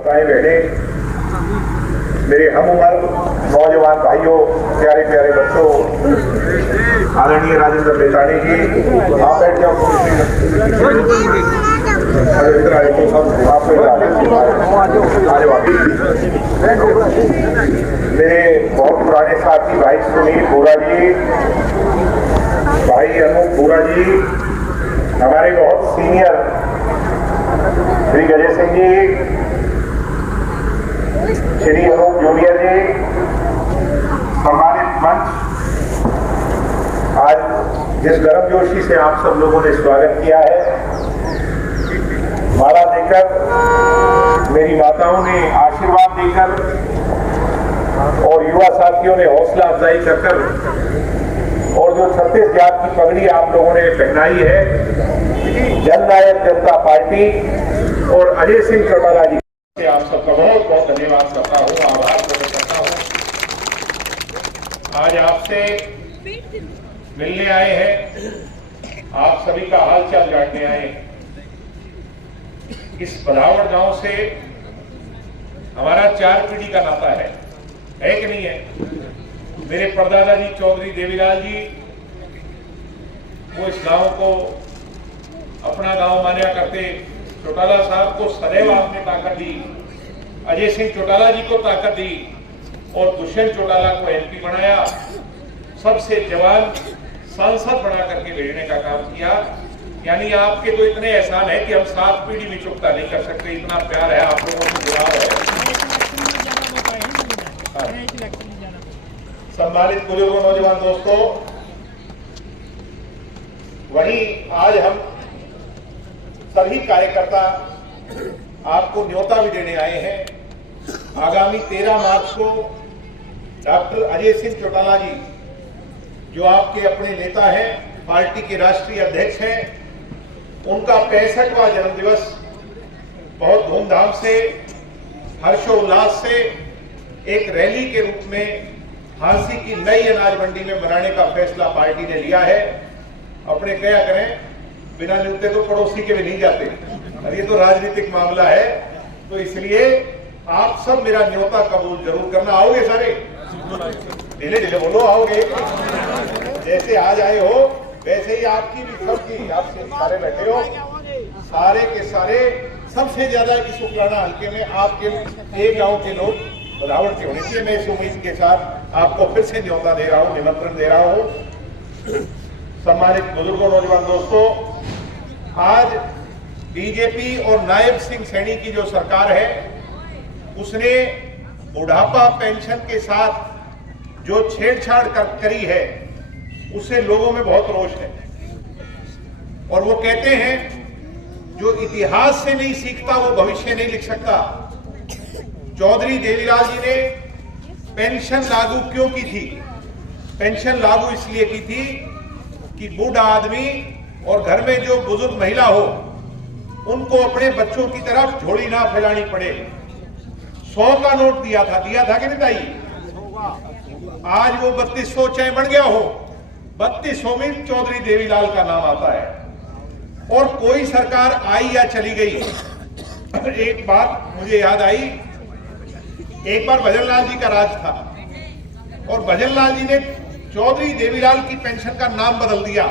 माताएं बहनें, मेरे हम उम्र नौजवान भाइयों, प्यारे प्यारे बच्चों, आदरणीय राजेंद्र बेताड़ी जी, आप बैठ जाओ। मेरे बहुत पुराने साथी भाई सुनील बोरा जी, भाई अनूप बोरा जी, हमारे बहुत सीनियर श्री गजय सिंह जी, श्री अनूप जूनियर जी, सम्मानित मंच, आज जिस गर्मजोशी से आप सब लोगों ने स्वागत किया है, माला देकर, मेरी माताओं ने आशीर्वाद देकर और युवा साथियों ने हौसला अफजाई कर और जो 36 जात की पगड़ी आप लोगों ने पहनाई है, जननायक जनता पार्टी और अजय सिंह चौटाला जी से आप सबका बहुत बहुत धन्यवाद करता हूँ, आभार प्रकट करता हूँ। आज आपसे मिलने आए हैं, आप सभी का हालचाल जानने आए हैं। इस बधावड़ गांव से हमारा 4 पीढ़ी का नाता है कि नहीं है? मेरे परदादा जी चौधरी देवीलाल जी, वो इस गांव को अपना गांव माना करते। चौटाला साहब को सदैव आपने ताकत दी, अजय सिंह चौटाला जी को ताकत दी और दुष्यंत चौटाला को एमपी बनाया, सबसे जवान सांसद बना करके भेजने का काम किया। यानी आपके तो इतने एहसान है कि हम 7 पीढ़ी भी चुकता नहीं कर सकते, इतना प्यार है आप लोगों से, जुड़ाव है। सम्मानित बुजुर्गों, नौजवान दोस्तों, वहीं आज हम सभी कार्यकर्ता आपको न्योता भी देने आए हैं। आगामी 13 मार्च को डॉक्टर अजय सिंह चौटाला जी, जो आपके अपने नेता हैं, पार्टी के राष्ट्रीय अध्यक्ष हैं, उनका 65वां जन्मदिवस बहुत धूमधाम से, हर्षोल्लास से एक रैली के रूप में झांसी की नई अनाज मंडी में मनाने का फैसला पार्टी ने लिया है। अपने क्या करें, बिना न्योते तो पड़ोसी के भी नहीं जाते, और ये तो राजनीतिक मामला है, तो इसलिए आप सब मेरा न्योता कबूल जरूर करना। आओगे सारे? धीरे धीरे बोलो, आओगे? जैसे आज आए हो वैसे ही आपकी भी सबकी, आपसे सारे बैठे हो, सारे के सारे सबसे ज्यादा इस उपराना हल्के में आपके एक गांव के लोग बधावड़ के होने चाहिए। मैं इस उम्मीद के साथ आपको फिर से न्योता दे रहा हूं, निमंत्रण दे रहा हूं। सम्मानित बुजुर्गों, नौजवान दोस्तों, आज बीजेपी और नायब सिंह सैनी की जो सरकार है, उसने बुढ़ापा पेंशन के साथ जो छेड़छाड़ करी है, उससे लोगों में बहुत रोष है। और वो कहते हैं जो इतिहास से नहीं सीखता वो भविष्य नहीं लिख सकता। चौधरी देवीलाल जी ने पेंशन लागू क्यों की थी? पेंशन लागू इसलिए की थी कि बूढ़ा आदमी और घर में जो बुजुर्ग महिला हो, उनको अपने बच्चों की तरफ झोली ना फैलानी पड़े। 100 का नोट दिया था कि नहीं ताई? आज वो 3200 चाहे बढ़ गया हो, 3200 में चौधरी देवीलाल का नाम आता है। और कोई सरकार आई या चली गई, एक बात मुझे याद आई, एक बार भजनलाल जी का राज था और भजनलाल जी ने चौधरी देवीलाल की पेंशन का नाम बदल दिया,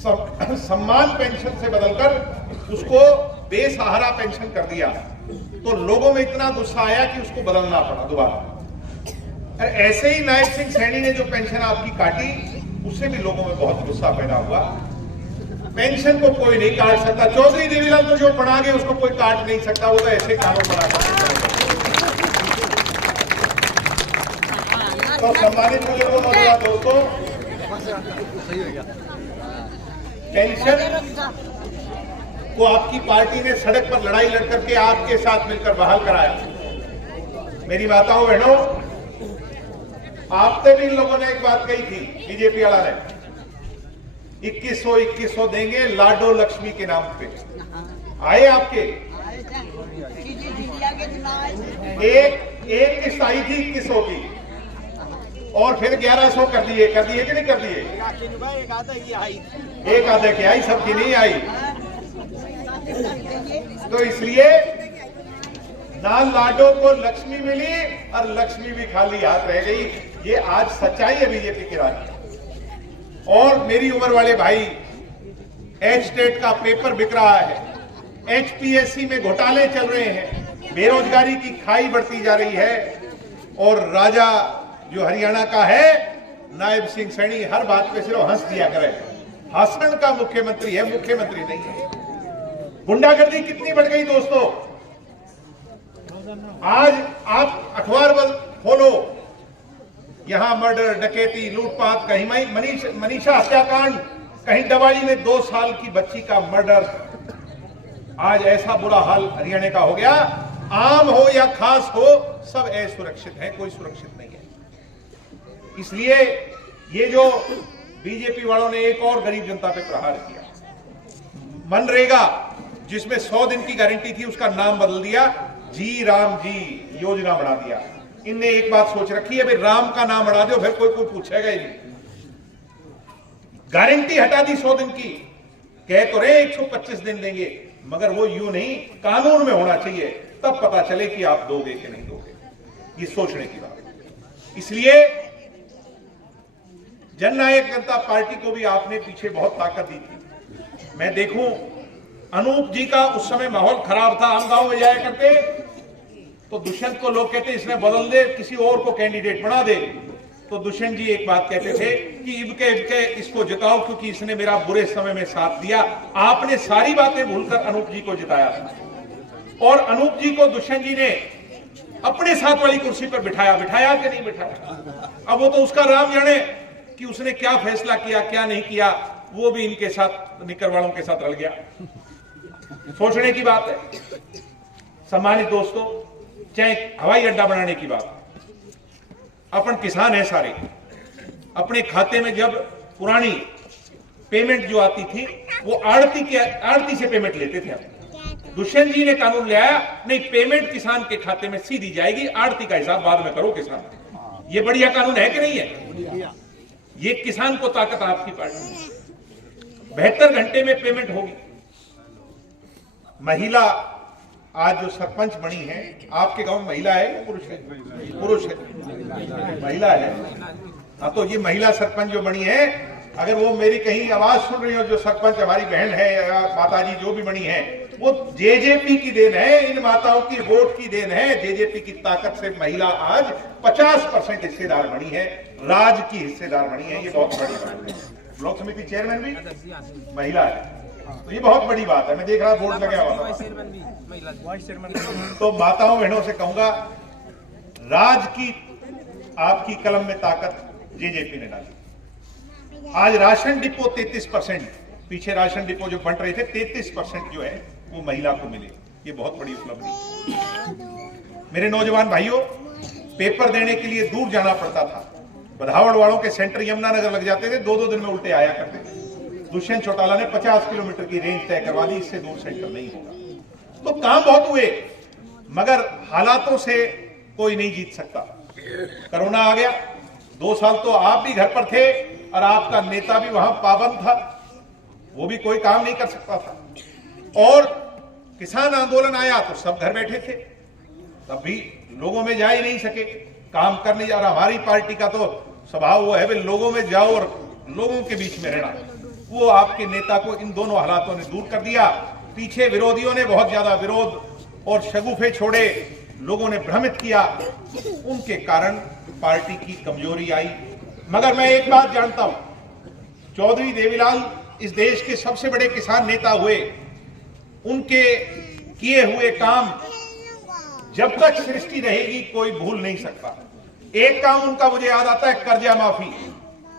सम्मान पेंशन से बदलकर उसको बेसहारा पेंशन कर दिया। तो लोगों में इतना गुस्सा आया कि उसको बदलना पड़ा दोबारा। ऐसे ही नायब सिंह सैनी ने जो पेंशन आपकी काटी, उससे भी लोगों में बहुत गुस्सा पैदा हुआ। पेंशन को कोई नहीं काट सकता, चौधरी देवीलाल तो जो बना गए उसको कोई काट नहीं सकता, वो तो ऐसे कानून बना सकते। तो सम्मानित बुजुर्गों, नौजवान दोस्तों, पेंशन को आपकी पार्टी ने सड़क पर लड़ाई लड़ करके आपके साथ मिलकर बहाल कराया। मेरी माताओं बहनों, आपसे भी इन लोगों ने एक बात कही थी, बीजेपी वाला ने 2100 देंगे लाडो लक्ष्मी के नाम पे। आए आपके? एक किस्त आई थी 2100 की, और फिर 1100 कर दिए कि नहीं कर दिए? एक आधे की आई, सबकी नहीं आई। तो इसलिए ना लाडो को लक्ष्मी मिली और लक्ष्मी भी खाली हाथ रह गई। ये आज सच्चाई है बीजेपी के राज की। और मेरी उम्र वाले भाई, एच टेट का पेपर बिक रहा है, एचपीएससी में घोटाले चल रहे हैं, बेरोजगारी की खाई बढ़ती जा रही है। और राजा जो हरियाणा का है, नायब सिंह सैनी, हर बात पे सिर्फ हंस दिया करे। हंसण का मुख्यमंत्री है, मुख्यमंत्री नहीं है। गुंडागर्दी कितनी बढ़ गई दोस्तों। आज आप अखबार खोलो, यहां मर्डर, डकैती, लूटपाट, कहीं मनीषा हत्याकांड, कहीं दवाई में 2 साल की बच्ची का मर्डर। आज ऐसा बुरा हाल हरियाणा का हो गया, आम हो या खास हो, सब असुरक्षित है, कोई सुरक्षित नहीं है। इसलिए ये जो बीजेपी वालों ने एक और गरीब जनता पे प्रहार किया, मनरेगा जिसमें 100 दिन की गारंटी थी, उसका नाम बदल दिया, जी राम जी योजना बढ़ा दिया। इनने एक बात सोच रखी है, भाई राम का नाम बढ़ा दो, फिर कोई पूछेगा ही नहीं। गारंटी हटा दी 100 दिन की, कह तो रहे 125 दिन देंगे, मगर वो यूं नहीं, कानून में होना चाहिए, तब पता चले कि आप दोगे कि नहीं दोगे। ये सोचने की बात है। इसलिए जननायक जनता पार्टी को भी आपने पीछे बहुत ताकत दी थी। मैं देखूं, अनूप जी का उस समय माहौल खराब था, हम गांव में जाया करते तो दुष्यंत को लोग कहते इसने बदल दे, किसी और को कैंडिडेट बना दे। तो दुष्यंत जी एक बात कहते थे कि इबके इसको जिताओ, क्योंकि इसने मेरा बुरे समय में साथ दिया। आपने सारी बातें भूलकर अनूप जी को जिताया था, और अनूप जी को दुष्यंत जी ने अपने साथ वाली कुर्सी पर बिठाया कि नहीं बिठाया। अब वो तो उसका राम जाने कि उसने क्या फैसला किया, क्या नहीं किया, वो भी इनके साथ, निकर वालों के साथ रल गया। सोचने की बात है। सम्मानित दोस्तों, चाहे हवाई अड्डा बनाने की बात, अपन किसान है सारे, अपने खाते में जब पुरानी पेमेंट जो आती थी, वो आड़ती से पेमेंट लेते थे। दुष्यंत जी ने कानून ले आया, नहीं, पेमेंट किसान के खाते में सीधी जाएगी, आड़ती का हिसाब बाद में करो किसान। ये बढ़िया कानून है कि नहीं है? ये किसान को ताकत आपकी पार्टी में। 72 घंटे में पेमेंट होगी। महिला आज जो सरपंच बनी है, आपके गांव में महिला है या पुरुष है? पुरुष है, महिला है। हाँ, तो ये महिला सरपंच जो बनी है, अगर वो मेरी कहीं आवाज सुन रही हो, जो सरपंच हमारी बहन है या माताजी जो भी बनी है, वो जेजेपी की देन है, इन माताओं की वोट की देन है। जेजेपी की ताकत से महिला आज 50% हिस्सेदार बनी है, राज की हिस्सेदार बनी है। ये बहुत बड़ी बात है। ब्लॉक समिति चेयरमैन भी महिला है, तो ये बहुत बड़ी बात है। मैं देख रहा बोर्ड लगा हुआ था। तो माताओं बहनों से कहूंगा, राज की आपकी कलम में ताकत जेजेपी ने डाली। आज राशन डिपो 33%, पीछे राशन डिपो जो बंट रहे थे, 33% जो है वो महिला को मिले। ये बहुत बड़ी उपलब्धि। मेरे नौजवान भाइयों, पेपर देने के लिए दूर जाना पड़ता था। बधावड़ वालों के सेंटर यमुनानगर लग जाते थे, 2-2 दिन में उल्टे आया करते थे। दुष्यंत चौटाला ने 50 किलोमीटर की रेंज तय करवा दी, इससे दूर सेंटर नहीं होगा। तो काम बहुत हुए, मगर हालातों से कोई नहीं जीत सकता। कोरोना आ गया, 2 साल तो आप भी घर पर थे और आपका नेता भी वहां पाबंद था, वो भी कोई काम नहीं कर सकता था। और किसान आंदोलन आया तो सब घर बैठे थे, तब भी लोगों में जा ही नहीं सके, काम करने जा रहा। हमारी पार्टी का तो स्वभाव वो है, भाई लोगों में जाओ और लोगों के बीच में रहना। वो आपके नेता को इन दोनों हालातों ने दूर कर दिया। पीछे विरोधियों ने बहुत ज्यादा विरोध और शगुफे छोड़े, लोगों ने भ्रमित किया, उनके कारण पार्टी की कमजोरी आई। मगर मैं एक बात जानता हूं, चौधरी देवीलाल इस देश के सबसे बड़े किसान नेता हुए, उनके किए हुए काम जब तक सृष्टि रहेगी कोई भूल नहीं सकता। एक काम उनका मुझे याद आता है, कर्जा माफी।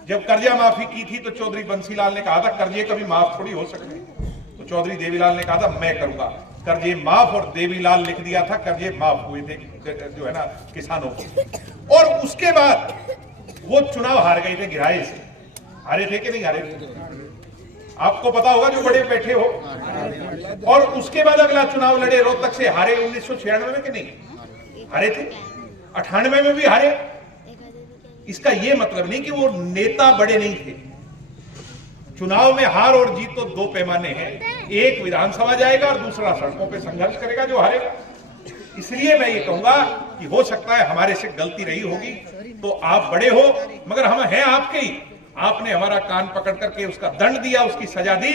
जब कर्जा माफी की थी तो चौधरी बंसीलाल ने कहा था कर्जे कभी माफ थोड़ी हो सकते, तो चौधरी देवीलाल ने कहा था मैं करूंगा कर्जे माफ, और देवीलाल लिख दिया था कर्जे माफ हुए थे जो है ना किसानों को। और उसके बाद वो चुनाव हार गए थे, गिराए से हारे थे कि नहीं हारे थे? आपको पता होगा जो बड़े बैठे हो। और उसके बाद अगला चुनाव लड़े, रोहतक से हारे 1996 में कि नहीं हारे थे, 98 में भी हारे। इसका यह मतलब नहीं कि वो नेता बड़े नहीं थे। चुनाव में हार और जीत तो 2 पैमाने हैं, एक विधानसभा जाएगा और दूसरा सड़कों पे संघर्ष करेगा जो हारेगा। इसलिए मैं ये कहूंगा कि हो सकता है हमारे से गलती रही होगी, तो आप बड़े हो मगर हम हैं आपके ही। आपने हमारा कान पकड़ करके उसका दंड दिया, उसकी सजा दी,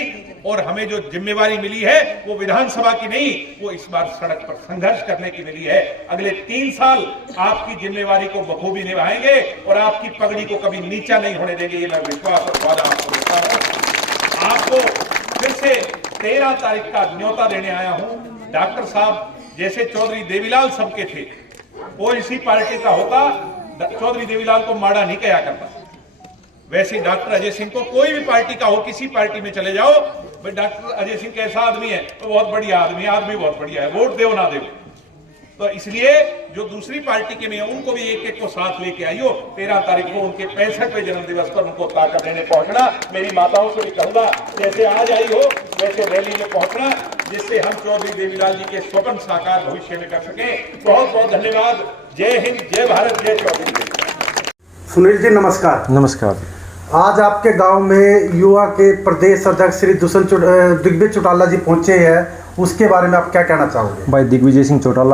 और हमें जो जिम्मेवारी मिली है वो विधानसभा की नहीं, वो इस बार सड़क पर संघर्ष करने की मिली है। अगले 3 साल आपकी जिम्मेवारी को बखूबी निभाएंगे और आपकी पगड़ी को कभी नीचा नहीं होने देंगे, ये मैं विश्वास और वादा आपको देता हूं। आपको फिर से 13 तारीख का न्योता देने आया हूं। डॉक्टर साहब जैसे चौधरी देवीलाल सबके थे, कोई इसी पार्टी का होता चौधरी देवीलाल को माड़ा नहीं कहा करता, वैसे डॉक्टर अजय सिंह को कोई भी पार्टी का हो, किसी पार्टी में चले जाओ, भाई डॉक्टर अजय सिंह कैसा आदमी है, तो बहुत बढ़िया आदमी, आदमी बहुत बढ़िया है, वोट दो ना दो। तो इसलिए जो दूसरी पार्टी के नहीं है उनको भी एक एक को साथ लेके आइयो। 13 तारीख को उनके 65वें जन्मदिवस पर उनको ताकत देने पहुंचना। मेरी माताओं से भी कहूंगा जैसे आज आई हो वैसे रैली में पहुंचना, जिससे हम चौधरी देवीलाल जी के स्वप्न साकार भविष्य में कर सके। बहुत बहुत धन्यवाद। जय हिंद, जय भारत, जय चौधरी देवीलाल। सुनील जी नमस्कार। नमस्कार। आज आपके गांव में युवा के प्रदेश अध्यक्ष श्री दिग्विजय चौटाला जी पहुंचे हैं, उसके बारे में आप क्या कहना चाहोगे? भाई दिग्विजय सिंह चौटाला